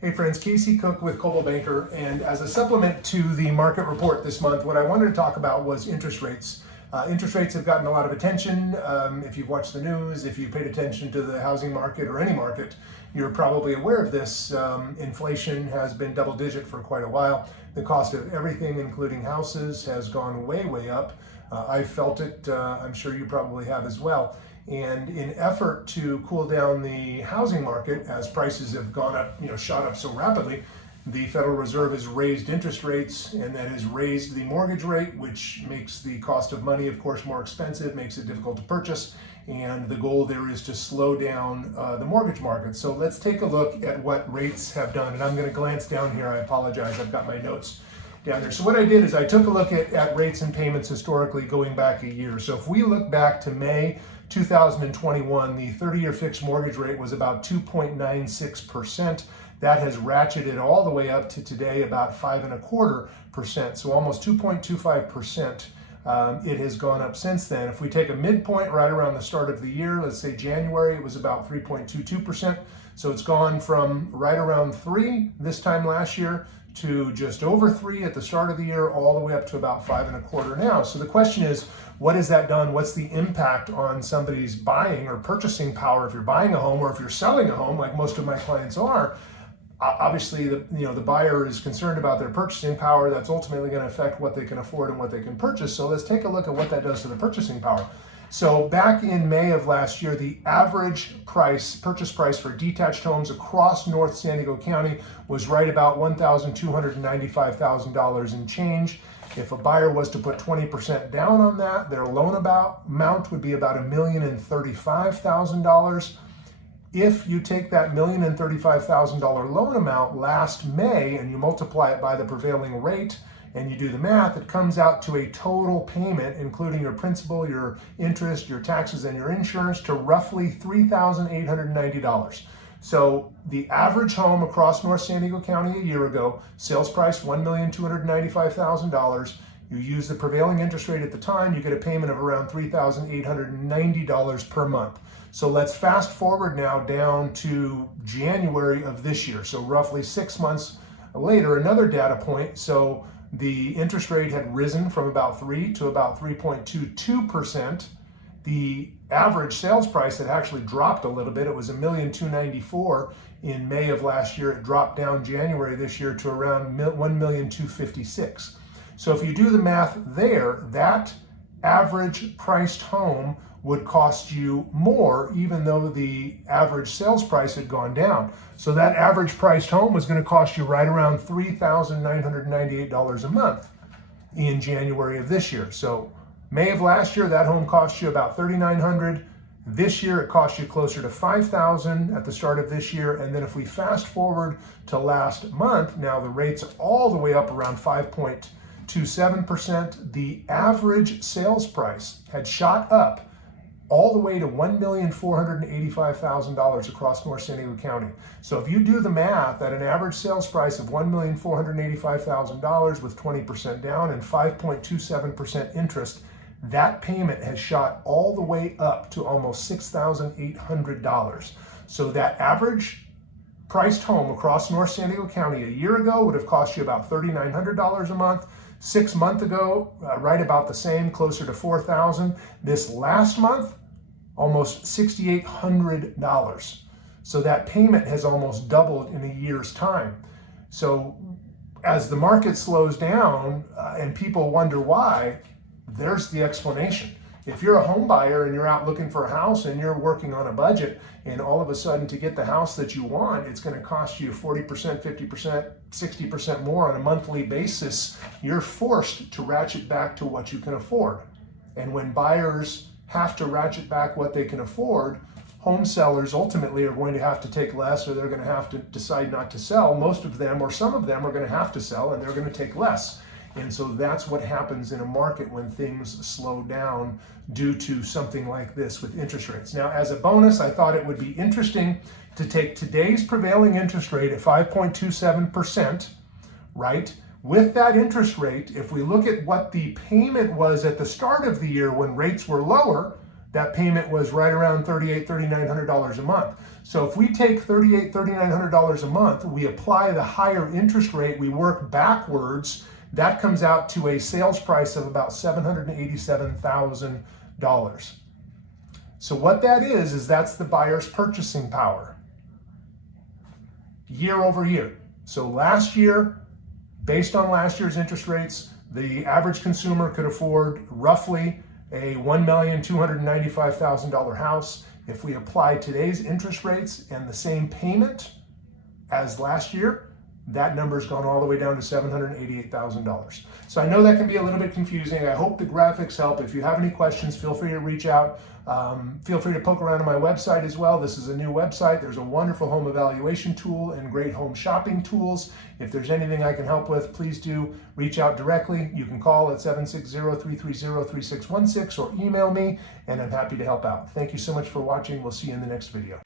Hey friends, Casey Cook with Coldwell Banker, and as a supplement to the market report this month, what I wanted to talk about was interest rates. Interest rates have gotten a lot of attention. If you've watched the news, if you've paid attention to the housing market or any market, you're probably aware of this. Inflation has been double digit for quite a while. The cost of everything, including houses, has gone way, way up. I felt it. I'm sure you probably have as well. And in effort to cool down the housing market, as prices have gone up, shot up so rapidly, the Federal Reserve has raised interest rates, and that has raised the mortgage rate, which makes the cost of money, of course, more expensive, makes it difficult to purchase. And the goal there is to slow down the mortgage market. So let's take a look at what rates have done. And I'm going to glance down here. I apologize. I've got my notes down there. So what I did is I took a look at rates and payments historically going back a year. So if we look back to May 2021, the 30-year fixed mortgage rate was about 2.96%. That has ratcheted all the way up to today about 5.25%, so almost 2.25%. It has gone up since then. If we take a midpoint right around the start of the year, let's say January, it was about 3.22%. So it's gone from right around 3 this time last year to just over 3 at the start of the year, all the way up to about 5.25 now. So the question is, what has that done? What's the impact on somebody's buying or purchasing power if you're buying a home or if you're selling a home, like most of my clients are? Obviously, the buyer is concerned about their purchasing power. That's ultimately going to affect what they can afford and what they can purchase. So let's take a look at what that does to the purchasing power. So back in May of last year, the average purchase price for detached homes across North San Diego County was right about $1,295,000 and change. If a buyer was to put 20% down on that, their loan amount would be about $1,035,000. If you take that $1,035,000 loan amount last May and you multiply it by the prevailing rate and you do the math, it comes out to a total payment, including your principal, your interest, your taxes, and your insurance, to roughly $3,890. So the average home across North San Diego County a year ago, sales price $1,295,000. You use the prevailing interest rate at the time, you get a payment of around $3,890 per month. So let's fast forward now down to January of this year. So roughly 6 months later, another data point. So the interest rate had risen from about 3 to about 3.22%. The average sales price had actually dropped a little bit. It was $1,294,000 in May of last year. It dropped down January this year to around $1,256,000. So if you do the math there, that average priced home would cost you more, even though the average sales price had gone down. So that average priced home was going to cost you right around $3,998 a month in January of this year. So May of last year, that home cost you about $3,900. This year, it cost you closer to $5,000 at the start of this year. And then if we fast forward to last month, now the rate's all the way up around 5.27%. The average sales price had shot up all the way to $1,485,000 across North San Diego County. So if you do the math at an average sales price of $1,485,000 with 20% down and 5.27% interest, that payment has shot all the way up to almost $6,800. So that average priced home across North San Diego County a year ago would have cost you about $3,900 a month. 6 months ago, right about the same, closer to $4,000. This last month, almost $6,800. So that payment has almost doubled in a year's time. So as the market slows down and people wonder why, there's the explanation. If you're a home buyer and you're out looking for a house and you're working on a budget, and all of a sudden to get the house that you want, it's going to cost you 40%, 50%, 60% more on a monthly basis, you're forced to ratchet back to what you can afford. And when buyers have to ratchet back what they can afford, home sellers ultimately are going to have to take less, or they're going to have to decide not to sell. Most of them, or some of them, are going to have to sell, and they're going to take less. And so that's what happens in a market when things slow down due to something like this with interest rates. Now, as a bonus, I thought it would be interesting to take today's prevailing interest rate at 5.27%, right? With that interest rate, if we look at what the payment was at the start of the year when rates were lower, that payment was right around $3,900 a month. So if we take $3,900 a month, we apply the higher interest rate, we work backwards, that comes out to a sales price of about $787,000. So what that is that's the buyer's purchasing power year over year. So last year, based on last year's interest rates, the average consumer could afford roughly a $1,295,000 house. If we apply today's interest rates and the same payment as last year, that number's gone all the way down to $788,000. So I know that can be a little bit confusing. I hope the graphics help. If you have any questions, feel free to reach out. Feel free to poke around on my website as well. This is a new website. There's a wonderful home evaluation tool and great home shopping tools. If there's anything I can help with, please do reach out directly. You can call at 760-330-3616 or email me, and I'm happy to help out. Thank you so much for watching. We'll see you in the next video.